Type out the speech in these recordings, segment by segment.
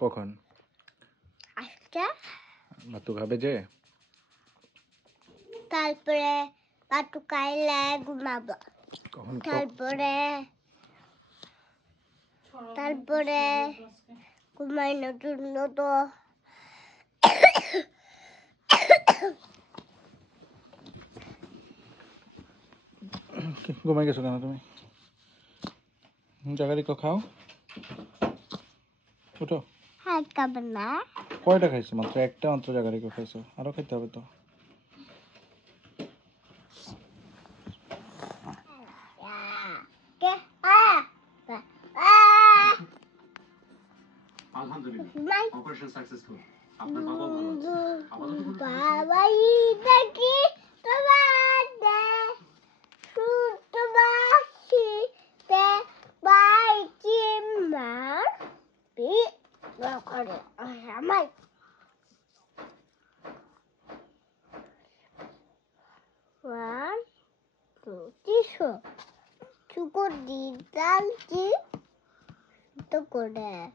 কখন ভাতু খাবে যে তারপরে পাটু খাইলে ঘুমাবো তারপরে ঘুমানোর জন্য তো ঘুমাই গেছো কেন তুমি জাগারি খাও উঠো খাবে না কয়টা খাইছো মাত্র একটা মাত্র জাগারি খাইছো আরো খাইতে হবে তো আলহামদুলিল্লাহ অপারেশন সাকসেসফুল আপনার বাবা ভালো আছে বাবাই দেখি তোমার সুতবাসি তে বাইকি মার বি করে আমায় One, two, three, Chuko di dalji to kore.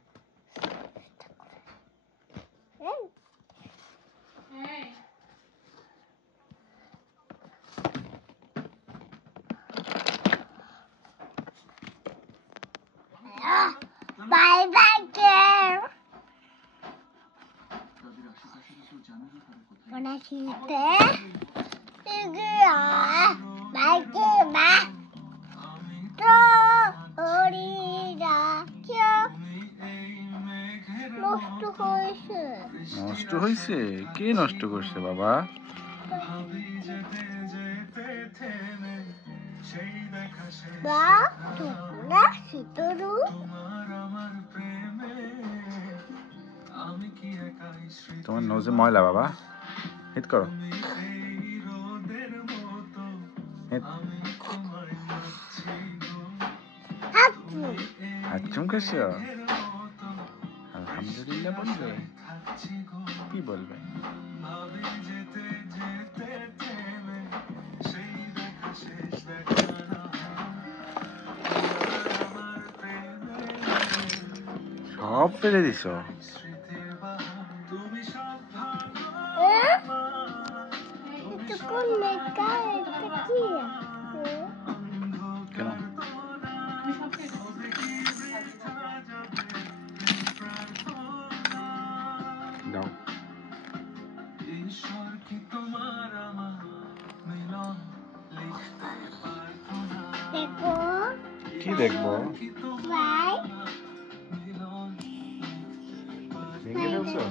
Bye bye girl. Wanna see that? নষ্ট হয়েছে কে নষ্ট করছে বাবা তোমার নজে ময়লা বাবা হিট করো হাত চুমকাইছো আলহামদুলিল্লাহ বলবে কি বলবে সব ফেলে দিছো কেন দাও কি দেখবো ভেঙে ফেলছো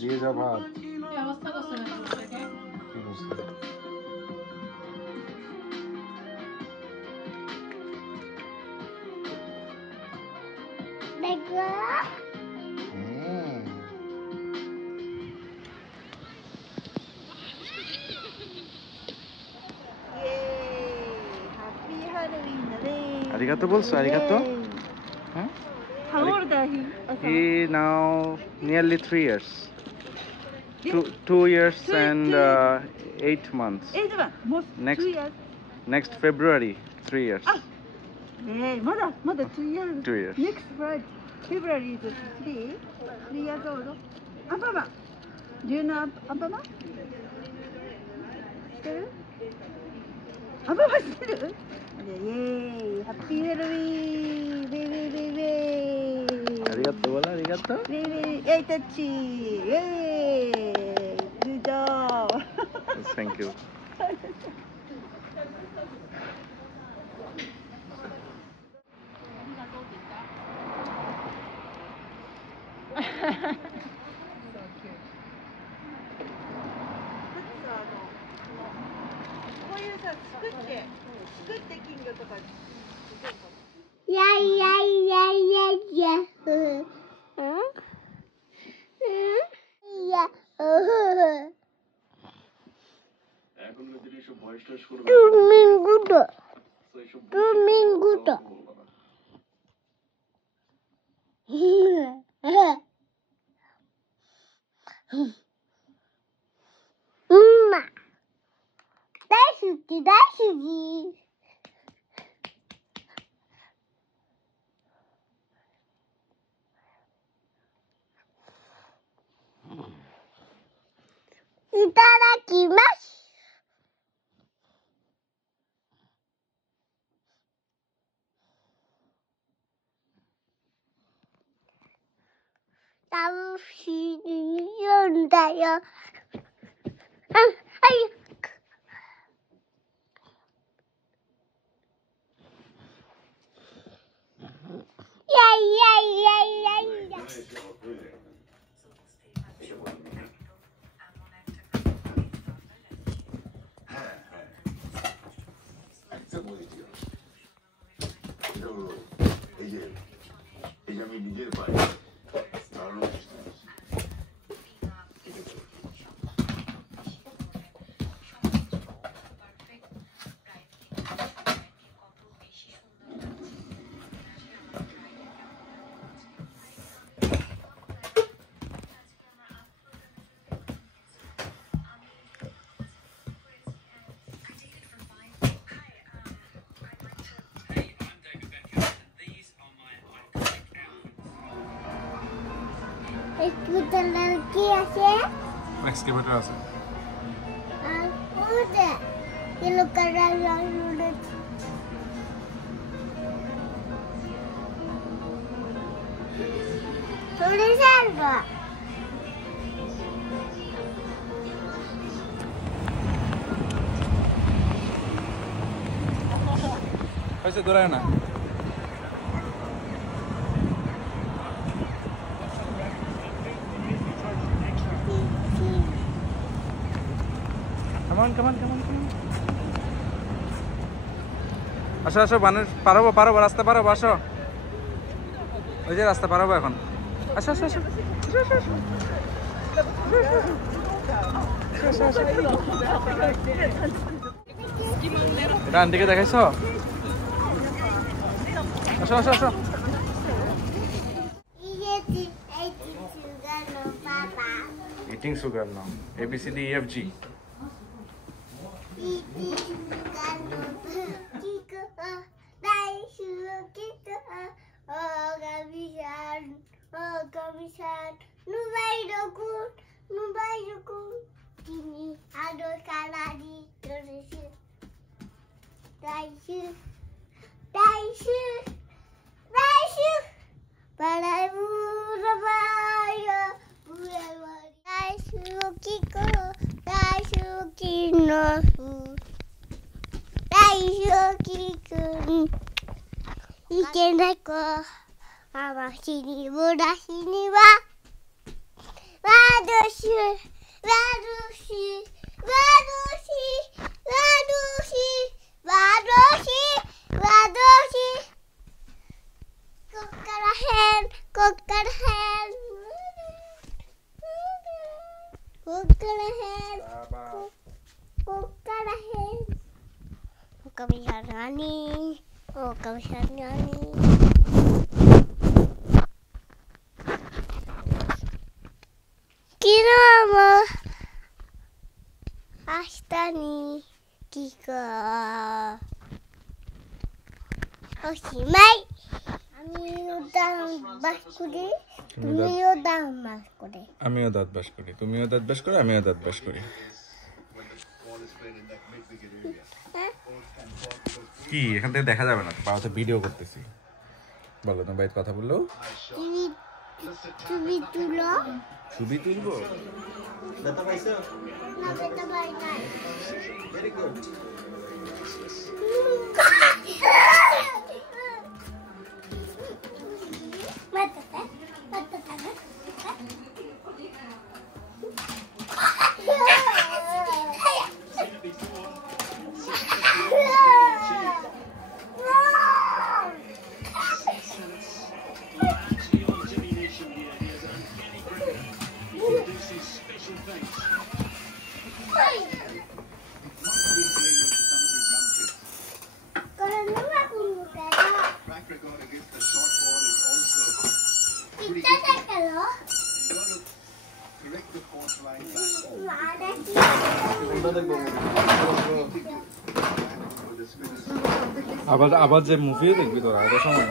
দিয়ে যাও ভাত ありがとうボルス、ありがとう。How old are he? He now nearly 3 years. 2 years and 8 months. 8 months. Most Next. 2 years. Next February, 3 years. まだ2 years. 2 years. Next February is 3 years old. アンパンマン Do you know アンパンマン知ってるアンパンマン知ってるイエーイハッピーハロウィーンベイベイベイベイありがとう、ありがとう。ベイベイエイタッチイエーイグッド Thank you. こういうさ、作って金魚とか。いやいやいやいやいや。いや。এখনকার দিনে এসব ভয়েস টয়েস করবে Domingo. তো এসব Domingo. Mama. 大好き大好き。いただきます。楽しいんだよ。はい。いやいやいやいやいや。Ella mi নিজের ভাই দারুণ Escúchalo, ¿qué hace? Excavator আছে। Y lo cargan sobre salva. হয়েছে, দৌড়ায় না। Come on. আসো বানর পারবো রাস্তা পারবো, আসো। ওই যে রাস্তা পারবো এখন। আসো। ডান দিকে দেখাইছো? আসো। Eating sugar now. A B C D E F G. Mama sini muda sini wa. Wadusi. Kokara hen. Nani. Oh, kau siapa nani? Kira mah. Astani. Kika. Oh, simai. Ami udah bas kudi. Tumi udah bas kudi. আমিও দাঁত brush করি, তুমিও দাঁত brush করো, আমিও দাঁত brush করি। কি এখান থেকে দেখা যাবে না তো, পাওয়াতে ভিডিও করতেছি। বলো তোমার বাইরে কথা বললো। তুমি তুলো। ছবি তুলবো। না বেটা ভাই নাই। Very good. Track record against the short ball is also pretty good. You got to correct the course line back. For the spinners. আবার যে মুভি দেখবি তোরা এত সময়।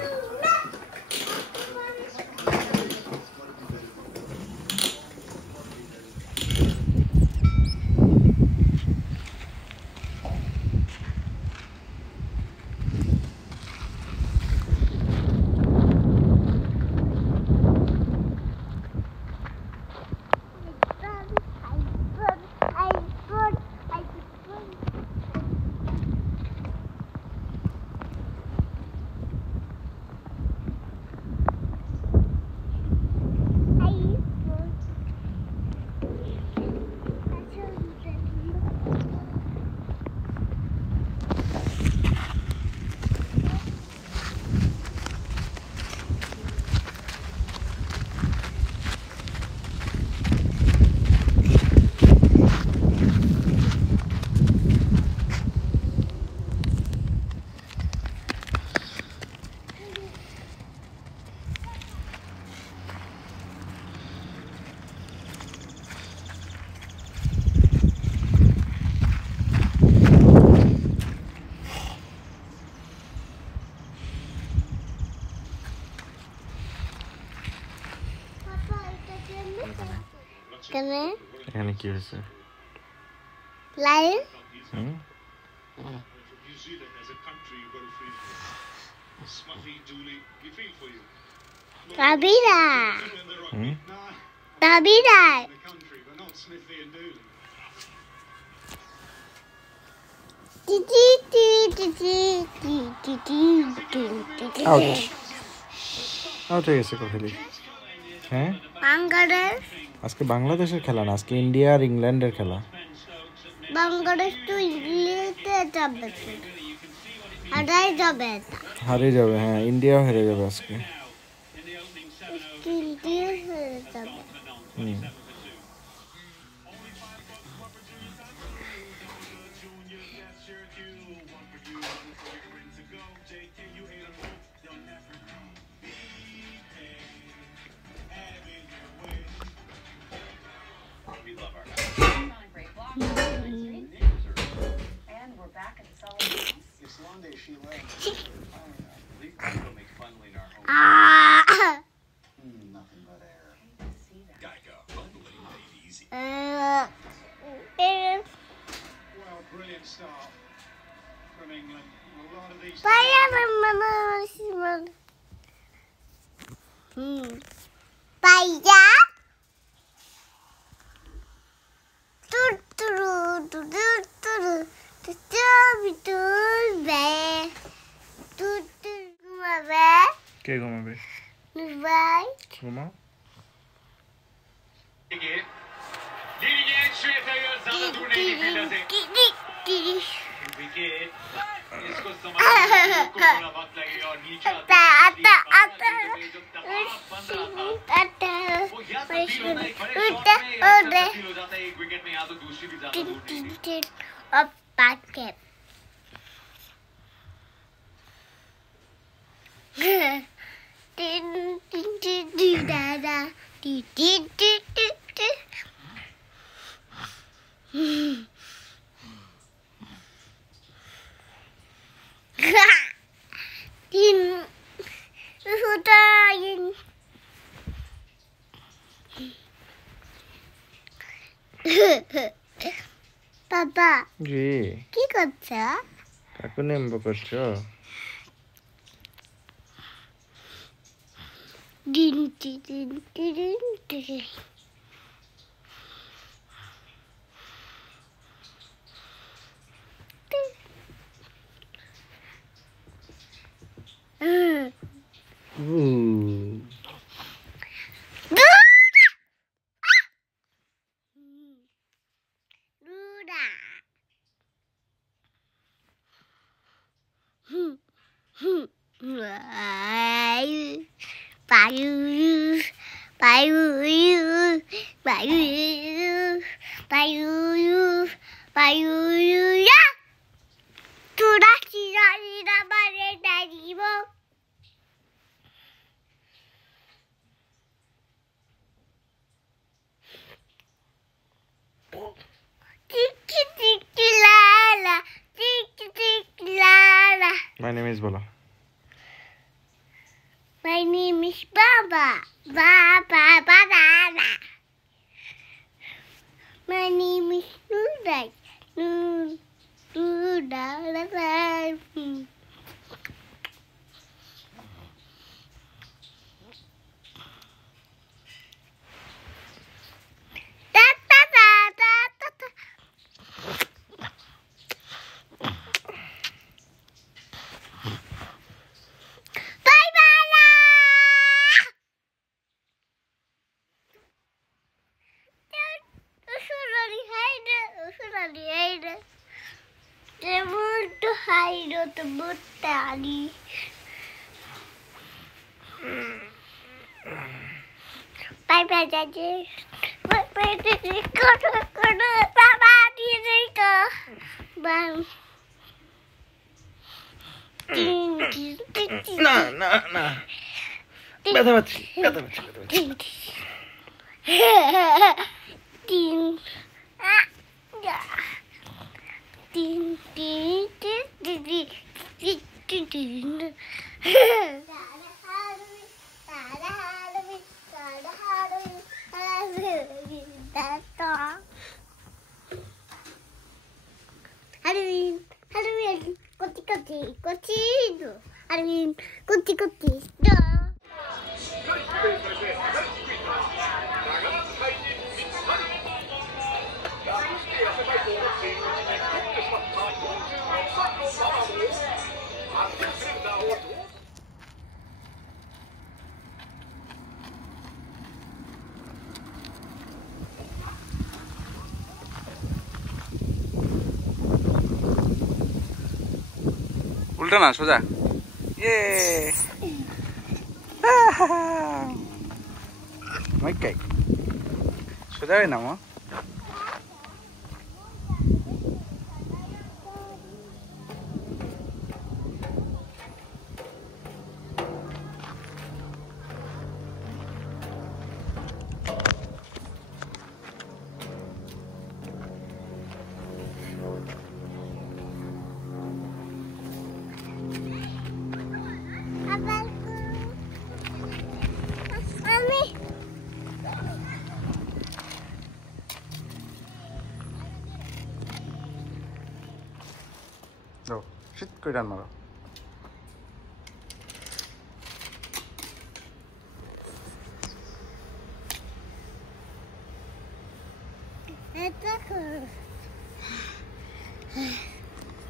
কেনে এখানে কি হয়েছে? Line hmm New Zealand as a country, you've got to feel for it. Smuffy, Dooley, we feel for you. তাবিরা And the rock. Hmm Nah, তাবিরা the country, but not Smithy and Dooley. TT TT TT TT TT out out হয়ে গেছে কোহলি। হ্যাঁ বাংলাদেশ আজকে বাংলাদেশের খেলা না, আজকে India আর ইংল্যান্ডের খেলা। বাংলাদেশ তো ইংলিশে যাবে তো হারাই যাবে হারিয়ে যাবে, হ্যাঁ ইন্ডিয়াও হেরে যাবে আজকে। ইন্ডিয়া হয়ে যাবে হুম And we're back at the Sullivan House. It's long day she left. People make fun in our home. Nothing but air. See that? Geico. Bundling made easy. Well, brilliant start from England. A lot of these. Paya tuturu tuturu tuturu be tuturu be কে ঘুমাবে? bye ঘুমাও। Leading edge straight away, ज़्यादा दूर नहीं fielder से. Wicket. इसको समझने को थोड़ा वक्त लगेगा और नीचे आता जो तमाम बन रहा था. वो या तो फील होता है एक बड़े शॉट में या अच्छा फील हो जाता है एक विकेट में, या तो दूसरी भी ज़्यादा दूर नहीं थी. up bucket টি টি টি টি টি তিন সুতাইন বাবা জি কি করছো কাকু নেমবো করছো দিন টি দিন টি দিন টি Luda. My name is Bola. My name is Baba. Baba, banana. My name is Nuda. Nuda. Da da da da da da. Bye bye. Det borde hejda och buttani. Bye bye daddy. Bye bye daddy. Kodu. Baba didika. Bye. না না না ব্যথা পাচ্ছি Ding. Ah. Ja. Ding ding ding ding ding ding ding. Halloween, cochino. Halloween, cochino. উল্টো না সোজা ইয়ে মাইকাই সোজা হয় না মা যাও শীত করে টান মারো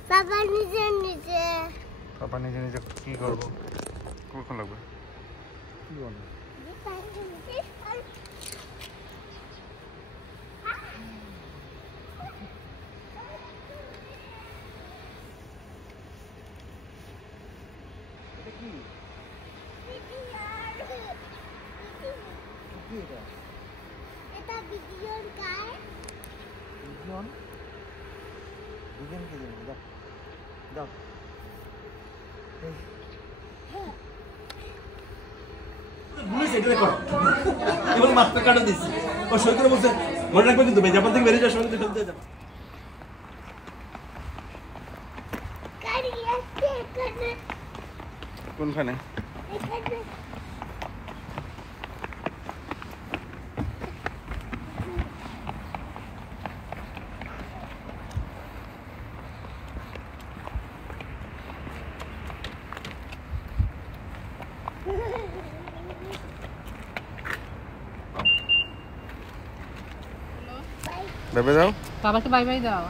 বাবা নিজে নিজে পাপা নিজে নিজে কি করবো কখন লাগবে কি বলবো এটা ভিডিওর গায় ভুলেছে এটা দেখো এবার মাছটা কাটা দিচ্ছি ও সই করে বলছে মনে রাখবে কিন্তু ভাই জাপান থেকে বেরিয়ে যাওয়ার সময় কিন্তু ফেলতে যাবে গাড়ি আসছে এখানে কোনখানে এখানে ভেবে দাও বাবাকে বাই বাই দাও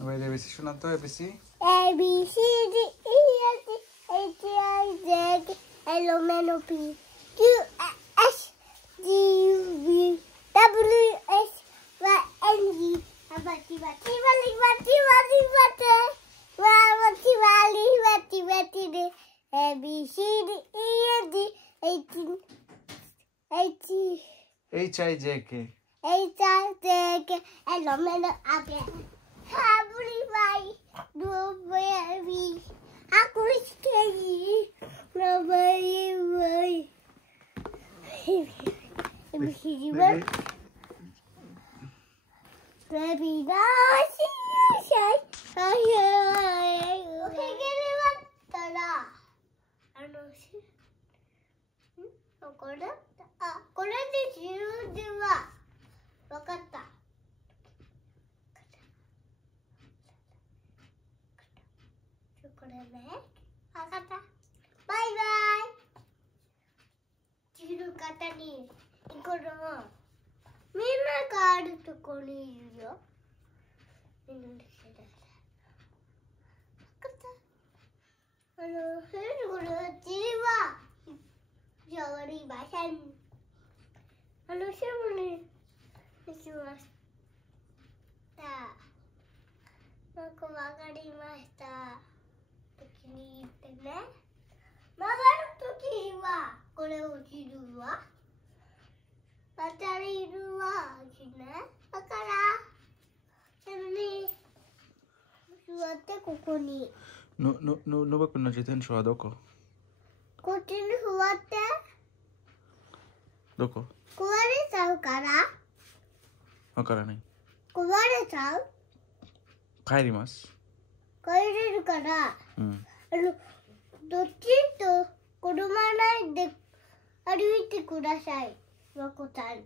এবার এবিসি শোনা তো ABC A B C D E F G H I J K L M N O P Q S T U V W X Y and Z. Bati bati bali bati bati bati. Bati bali bati bati de. A B C D E F G H HIJK H I J K L M N O P. Habuli vai do baby. Aku sekali. Baby. Baby, no, shy. Okay, get it up. Tada. I know she. Koda. Koda de shiru diwa. Wakata. Wakata. Bye bye. Shiru kata ni. Ikodo mo. Mina card to Cornelio. Hello, hello, Jiva. Jolly Bashan. Hello, Shimmy. This was that. Nako magari masta. Tukini tene. Magaru tukiwa. Kore uchiruwa. Batari ruwa jine. Akara. Semni. Suate kokoni. No va con Jiten Shua Doko. Kotin huate. Doko. Kuwari sao kara. Okara nahi. Kuwari sao. Kairimas. Kairiru kara. Dochi to kuruma nai de aruite kudasai. Makotan.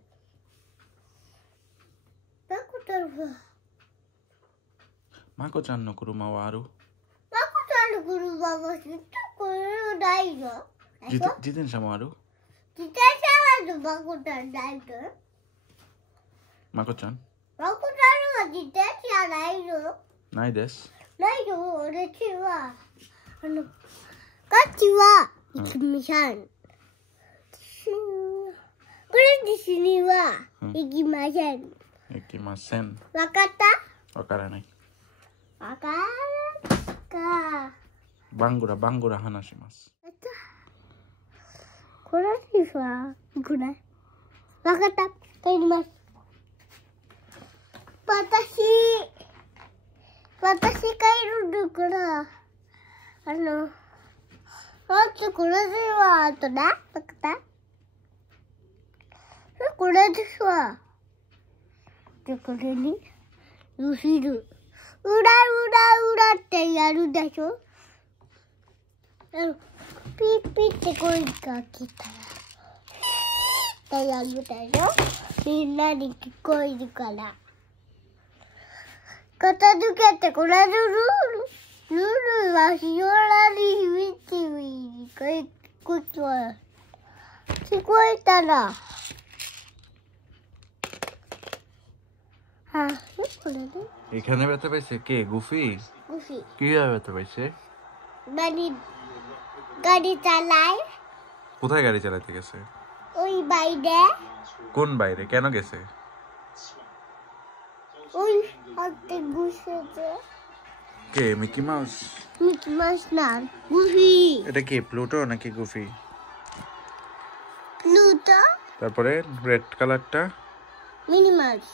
Makotan wa. Mako-chan no kuruma wa aru. Makotan no kuruma wa shittu kuru nai yo. Jiten sama aru. Jiten sama no Makotan nai yo. Mako-chan. Makotan wa jiten sama nai yo. Nai desu. Nai yo, orechi wa. Gachi wa ikimisan. これですには行きません。行きません。わかった？わからない。わからんか。バングラ話します。これですわ。いくら？わかった。帰ります。私帰るから、これではあとな。わかった？これですわ。で、これに、後ろ。裏ってやるでしょ？ピッピって声が来たら、ってやるでしょ？みんなに聞こえるから。片付けてこれのルールはしおらに響きに聞こえたら、これでএখানে ব্যথা পাইছে কে? Goofy? Goofy. কিভাবে ব্যথা পাইছে? গাড়ি চালায়। কোথায় গাড়ি চালাতে গেছে? ওই বাইরে। কোন বাইরে? কেন গেছে? ওই হাতে ঘুষেছে। কে? Mickey Mouse? মিকি মাউস না গুফি এটা কি প্লুটো নাকি গুফি? প্লুটো তারপরে রেড কালারটা মিনি মাউস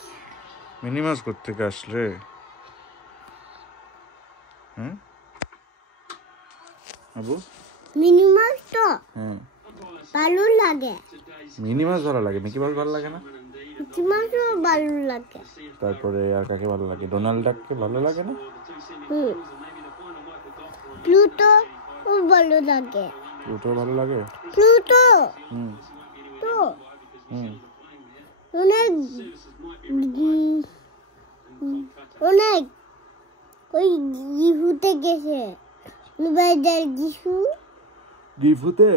মিনি মাউস করতে আসলে হুম আবু মিনি মাউস তো হুম ভালো লাগে মিনি মাউস ভালো লাগে, মিকি মাউস ভালো লাগে না? মিকি মাউসও ভালো লাগে তারপরে আর কাকে ভালো লাগে? ডোনাল্ড ডাককে ভালো লাগে না? প্লুটো ও ভালো লাগে প্লুটো ভালো লাগে। প্লুটো হুম তো হুম অনেক অনেক ওই গিফুতে গেছে মোবাইলের গিফু গিফুতে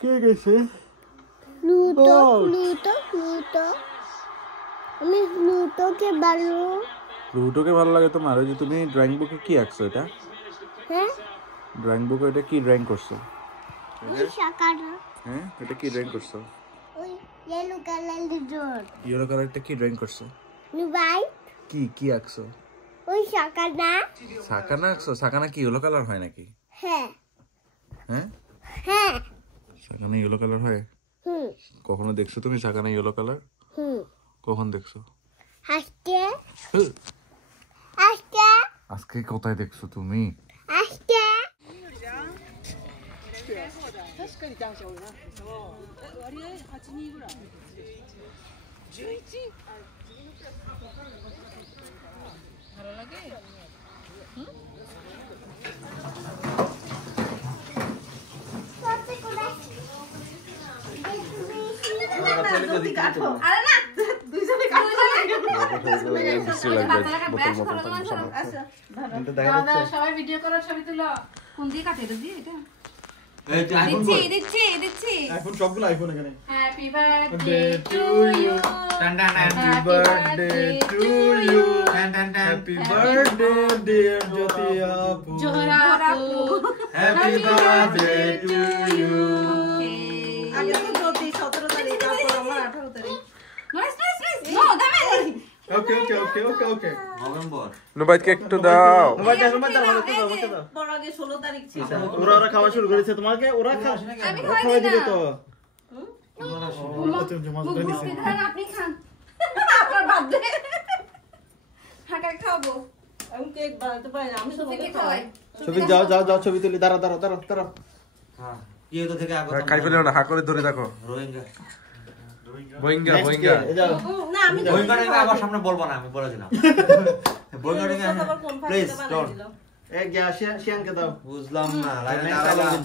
কে গেছে? প্লুটো প্লুটো প্লুটো আমি প্লুটোকে ভালো প্লুটোকে ভালো লাগে তোমার? ওই যে তুমি ড্রয়িং বুকে কি আঁকছো এটা? হ্যাঁ ড্রয়িং বুকে এটা কি ড্রয়িং করছো? ওই শাকাটা হ্যাঁ এটা কি ড্রয়িং করছো? ওই ইয়েলো কালারের ডোর ইয়েলো কালারটা কি ড্রয়িং করছো? মোবাইল কি কি আঁকছো? ওই শাকাটা সাকানা আঁকছো? সাকানা কি ইয়েলো কালার হয় নাকি? হ্যাঁ হ্যাঁ হ্যাঁ সাকানা ইয়েলো কালার হয়? কখনো দেখছো তুমি সাকানা ইয়েলো কালার? কখন দেখছো? আজকে হুঁ, আজকে আজকে কোথায় দেখছো তুমি? আজকে সবাই ভিডিও করো, ছবি তুলো। কোন দিয়ে কাটে এটা দিয়ে? এটা দিচ্ছি। আইফোন সবগুলো আইফোন এখানে। Happy birthday to you, happy birthday to you, happy birthday dear Jyoti আপু, জোহরা আপু, হ্যাপি বার্থডে টু ইউ। আগে তো জ্যোতি 17 তারিখ, তারপর আমার 18 তারিখ। নাইস নো দামে ওকে নভেম্বর। নুবাইতকে একটু দাও। বড় আগে 16 তারিখ ছিল। ওরা খাওয়া শুরু করেছে তোমাকে, ওরা আমি খাওয়া দিবে তো। আপনি খান, আপনার বার্থডে হাঁকা খাবো। আমি কেক বানাতে পারি না, আমি সবাইকে খাওয়াই। ছবি যাও ছবি তুলি। দাঁড়া। হ্যাঁ কি হতো থেকে আগত খাই ফেলে না, হা করে ধরে দেখো। রোহিঙ্গা বইঙ্গা না আমি রোহিঙ্গাটা আবার সামনে বলবো না, আমি বলে দিলাম রোহিঙ্গাটা প্লিজ ডোন্ট। এই গিয়া শিয়ানকে দাও। বুঝলাম না লাইনে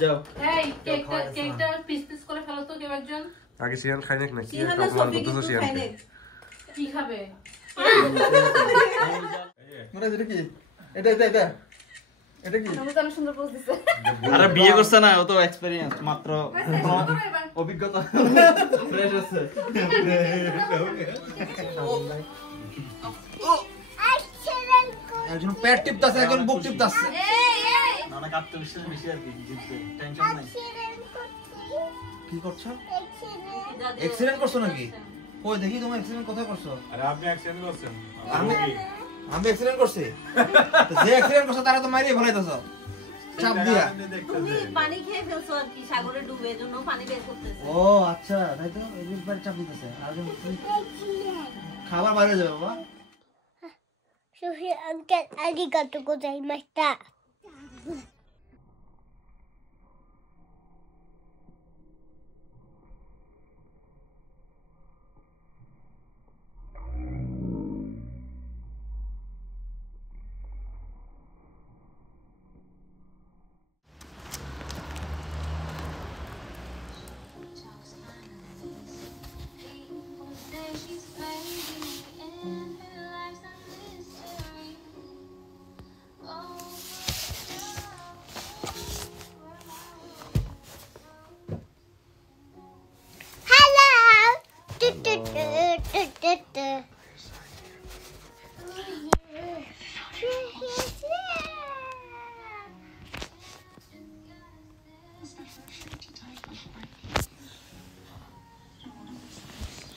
যাও। এই কেকটা পিস করে ফেলো তো কেউ একজন। আগে সিয়ান খাই নাকি? কি সিহানা অপমান সফি করতেছো কিন্তু সিয়ানকে? খায় না। কি খাবে? মানে এটা কি? এটা কি? আমি তো অনেক সুন্দর পোজ দিছে। আরে বিয়ে করছ না, ও তো এক্সপেরিয়েন্স মাত্র, অভিজ্ঞতা ফ্রেশ আছে। একজন পেট টিপতাছে, একজন বুক টিপতাছে। না আত্মবিশ্বাস বেশি আর কি, জিতবে টেনশন নাই। কি করছো? অ্যাক্সিডেন্ট করছো নাকি? কই দেখি তোমার অ্যাক্সিডেন্ট কোথায় করছো? আরে আপনি অ্যাক্সিডেন্ট করছেন? আমি অ্যাক্সিডেন্ট করছি? তো যে অ্যাক্সিডেন্ট করছে তারা তো মারিয়ে ফেলাইতেছো চাপ দিয়া। তুমি পানি খেয়ে ফেলছো আর কি, সাগরে ডুবে, এজন্য পানি বের করতেছে। ও আচ্ছা, তাই তো একবার চাপ দিতেছে। আর খাবার বাইরে যাবে বাবা। সুহি আঙ্কেল আরিগাতো গোজাইমাস্তা।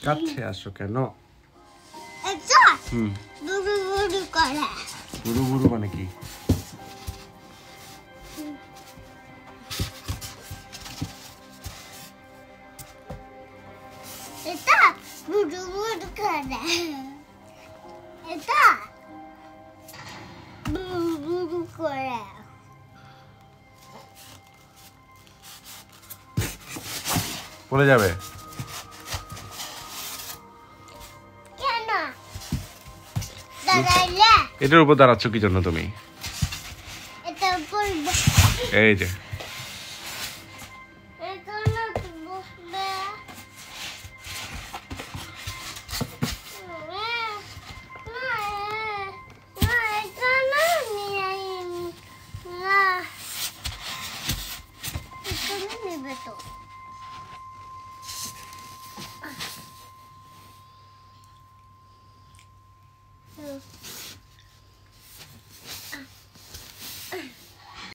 কাছে আসো কেন? এটা বুড়ু বুড়ু করে। বুড়ু বুড়ু মানে কি? করে পড়ে যাবে। কেন দাঁড়াইলে এটার উপর দাঁড়াচ্ছ কি জন্য তুমি? এটা বলবো এই যে এখানে বসবে নেবে তো